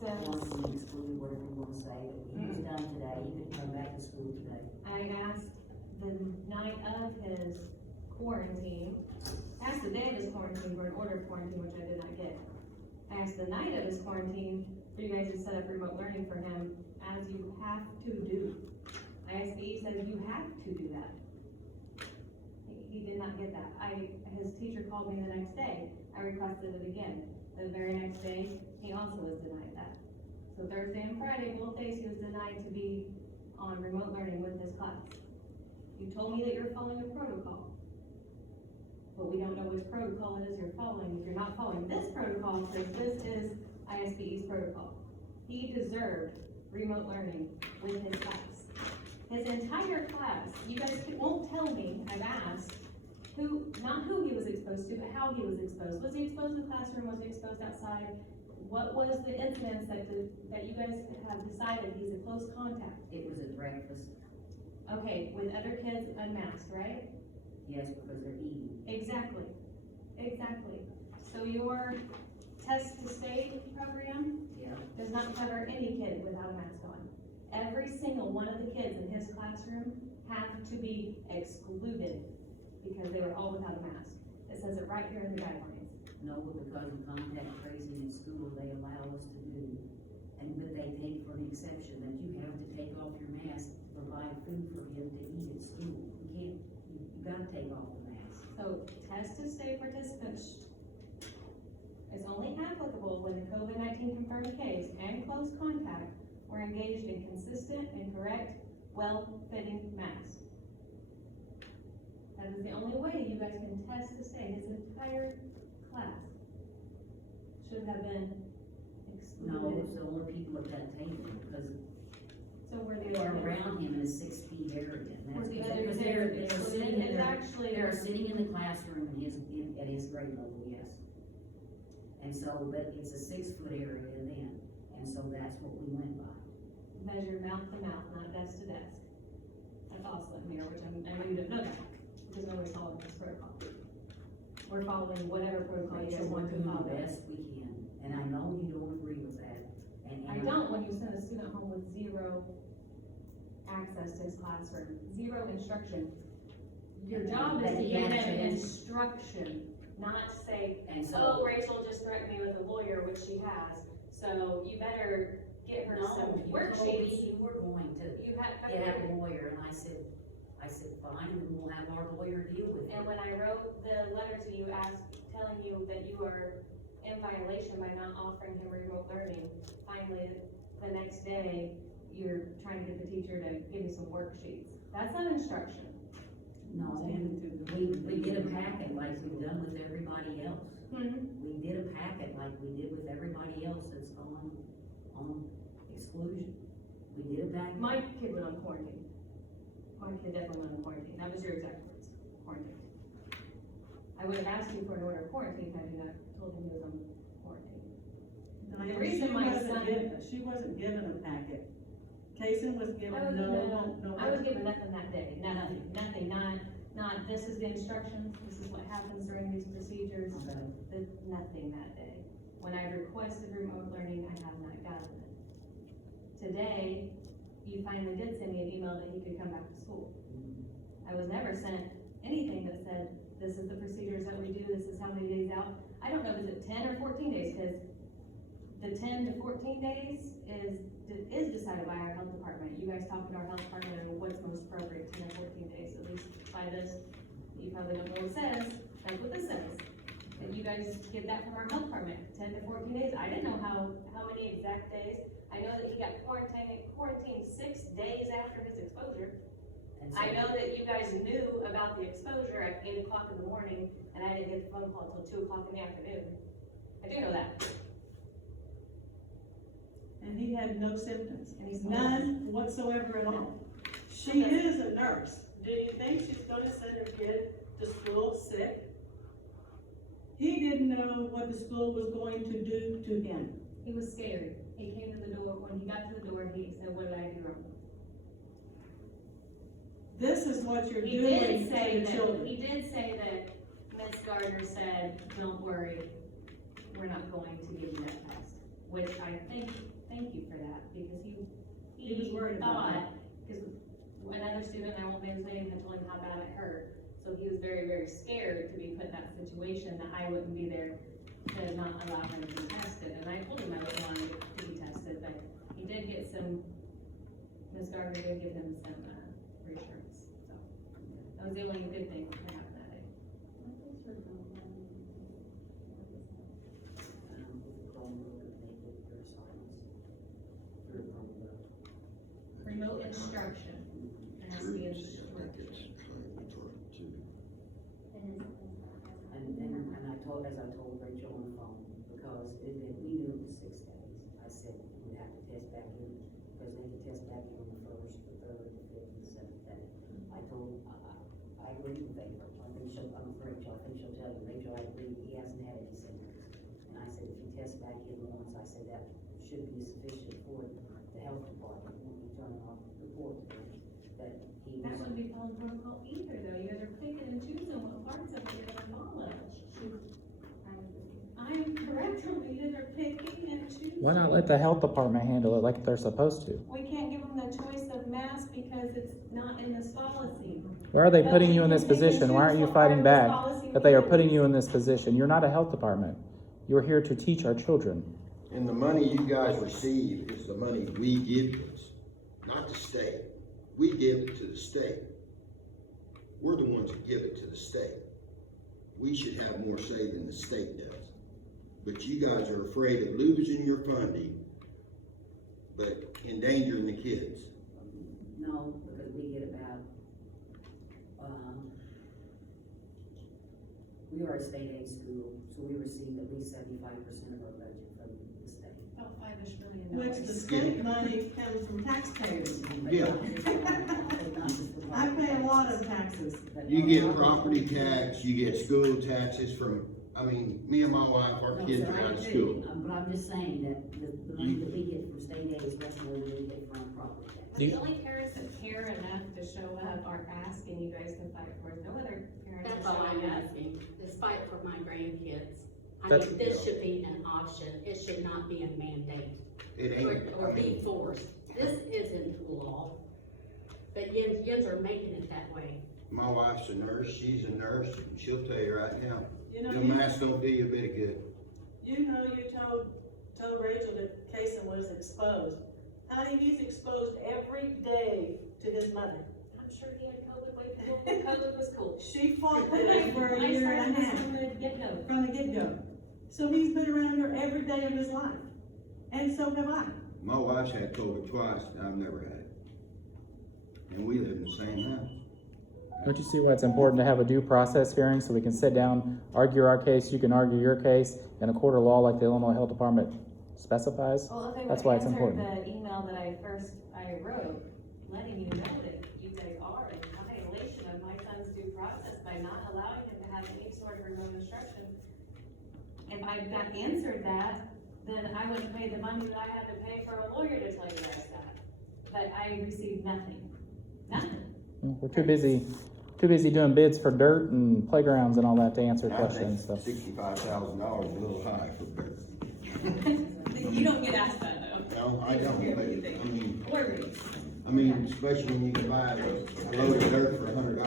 since Quarantine, excluded, whatever you wanna say, but he was done today, he could come back to school today. I asked the night of his quarantine, asked the day of his quarantine for an order of quarantine, which I did not get. I asked the night of his quarantine for you guys to set up remote learning for him, as you have to do. ISBE says you have to do that. He did not get that. His teacher called me the next day. I requested it again. The very next day, he also was denied that. So Thursday and Friday, both days, he was denied to be on remote learning with his class. You told me that you're following a protocol, but we don't know which protocol it is you're following. If you're not following this protocol, because this is ISBE's protocol. He deserved remote learning with his class. His entire class, you guys won't tell me, I've asked, not who he was exposed to, but how he was exposed. Was he exposed in the classroom? Was he exposed outside? What was the incidents that you guys have decided he's a close contact? It was at breakfast, Okay, with other kids unmasked, right? yes, because they're eating. Exactly. So your test to stay program Yeah, does not cover any kid without a mask on. Every single one of the kids in his classroom have to be excluded because they were all without a mask. It says it right here in the guidelines. no, but because of contact tracing in school, they allow us to do, but they take for an exception that you have to take off your mask to provide food for him to eat at school. You gotta take off the mask. So test to stay participants is only applicable when the COVID-19 confirmed case and close contact were engaged in consistent and correct, well-fitting masks. That is the only way you guys can test to stay. His entire class should have been No, it excluded. was the only people at that table, because So were they the are other around him in a 6 feet area. And were that's the because others they're there excluded? sitting in It's their, actually, they're sitting in the classroom at his grade level, yes. And so, but it's a 6-foot area then, and so that's what we went by. measure mouth to mouth, not desk to desk. That's also in here, which I know you didn't know that, because nobody's following this protocol. We're following whatever protocol you So guys we're want to doing the follow. best we can, and I know you don't agree with that, and. I don't when you send a student home with zero access to his classroom, zero instruction. Your job is to give them instruction, not say, And oh, so, Rachel just threatened me with a lawyer, which she has, so you better get her no, some you told worksheets. me you were going to You had, get a lawyer, and I said, fine, and we'll have our lawyer deal with it. and when I wrote the letter to you telling you that you are in violation by not offering him remote learning, finally, the next day, you're trying to get the teacher to give you some worksheets. That's not instruction. No, we did a packet like we've done with everybody else. We did a packet like we did with everybody else that's on exclusion. We did a packet. My kid went on quarantine. My kid definitely went on quarantine. That was your exact words, quarantine. I would have asked you for an order of quarantine had you not told him he was on quarantine. The reason my son. She wasn't given a packet. Kason was given Oh, no. I was given nothing that day, nothing, not, this is the instructions, this is what happens during these procedures, nothing that day. When I requested remote learning, I have not gotten it. Today, you finally did send me an email that he could come back to school. I was never sent anything that said, this is the procedures that we do, this is how many days out. I don't know, is it 10 or 14 days, because the 10 to 14 days is decided by our health department. You guys talk to our health department and what's most appropriate, 10 or 14 days, at least by this. You probably don't know what it says, that's what this says. And you guys get that from our health department, 10 to 14 days. I didn't know how many exact days. I know that he got quarantined 6 days after his exposure. And so- I know that you guys knew about the exposure at 8 o'clock in the morning, and I didn't get the phone call until 2 o'clock in the afternoon. I do know that. And he had no symptoms, And he's none whatsoever at all. She is a nurse. Do you think she's gonna send her kid to school sick? He didn't know what the school was going to do to him. He was scared. He came to the door, when he got to the door, he said, what did I do wrong? This is what you're He doing did to say the that, children. he did say that Ms. Gardner said, don't worry, we're not going to give you that test. which I thank you for that, because He was worried about thought, because another student, I won't name his name, had told him how bad it hurt. So he was very, very scared to be put in that situation, that I wouldn't be there to not allow him to be tested. And I told him I wouldn't want him to be tested, but he did get some, Ms. Gardner did give him some, reassurance, so. That was the only good thing that happened that day. Remote instruction. It has to be in the And I told, as I told Rachel on the phone, because we knew it was 6 days, I said we have to test back in, because they can test back in on the 1st, the 3rd, the 5th, and the 7th day. I agree with Rachel, Rachel, I think she'll tell you, Rachel, I agree, he hasn't had any symptoms. And I said, if you test back in once, I said that should be sufficient for the health department, when we turn off the report, that he That was. wouldn't be following protocol either, though. You guys are picking and choosing what parts of it you're gonna follow. I'm correct, you guys are picking and choosing. Why not let the health department handle it like they're supposed to? We can't give them the choice of mask because it's not in this policy. Why are they putting you in this position? Why aren't you fighting back that they are putting you in this position? You're not a health department. You're here to teach our children. And the money you guys receive is the money we give you, not the state. We give it to the state. We're the ones that give it to the state. We should have more say than the state does. But you guys are afraid of losing your funding, but endangering the kids. No, because we get about, we are a state aid school, so we receive at least 75% of our budget from the state. About $5-ish million. Which the state money comes from taxpayers. Yeah. I pay a lot of taxes. You get property tax, you get school taxes from, me and my wife, our kids are out of school. But I'm just saying that the money that we get from state aid is less than what we get from property tax. The only parents that care enough to show up are asking you guys to fight for it. No other parents That's are all I'm showing up. asking, is fight for my grandkids. I That's- mean, this should be an option, it should not be a mandate, It ain't, or be forced. This isn't law, but yins are making it that way. my wife's a nurse, she's a nurse, and she'll tell you right now, You know, the masks don't do you a bit of good. you told Rachel that Kason was exposed. Honey, he's exposed every day to his mother. I'm sure he had COVID way before COVID was cool. She fought with him for a year and a half. From the get-go. From the get-go. So he's been around her every day of his life. And so have I. My wife's had COVID twice, and I've never had it. And we live in the same house. Don't you see why it's important to have a due process hearing so we can sit down, argue our case, you can argue your case in a court of law like the Illinois Health Department specifies? Well, if they That's would why it's answer important. the email that I wrote, letting you know that you guys are in violation of my son's due process by not allowing him to have any sort of remote instruction. If I got answered that, then I wouldn't pay the money that I had to pay for a lawyer to tell you guys that. But I received nothing. We're too busy doing bids for dirt and playgrounds and all that to answer I questions, so. think $65,000 is a little high for dirt. You don't get asked that though. No, I don't, but, Or me. especially when you can buy a load of dirt for $100.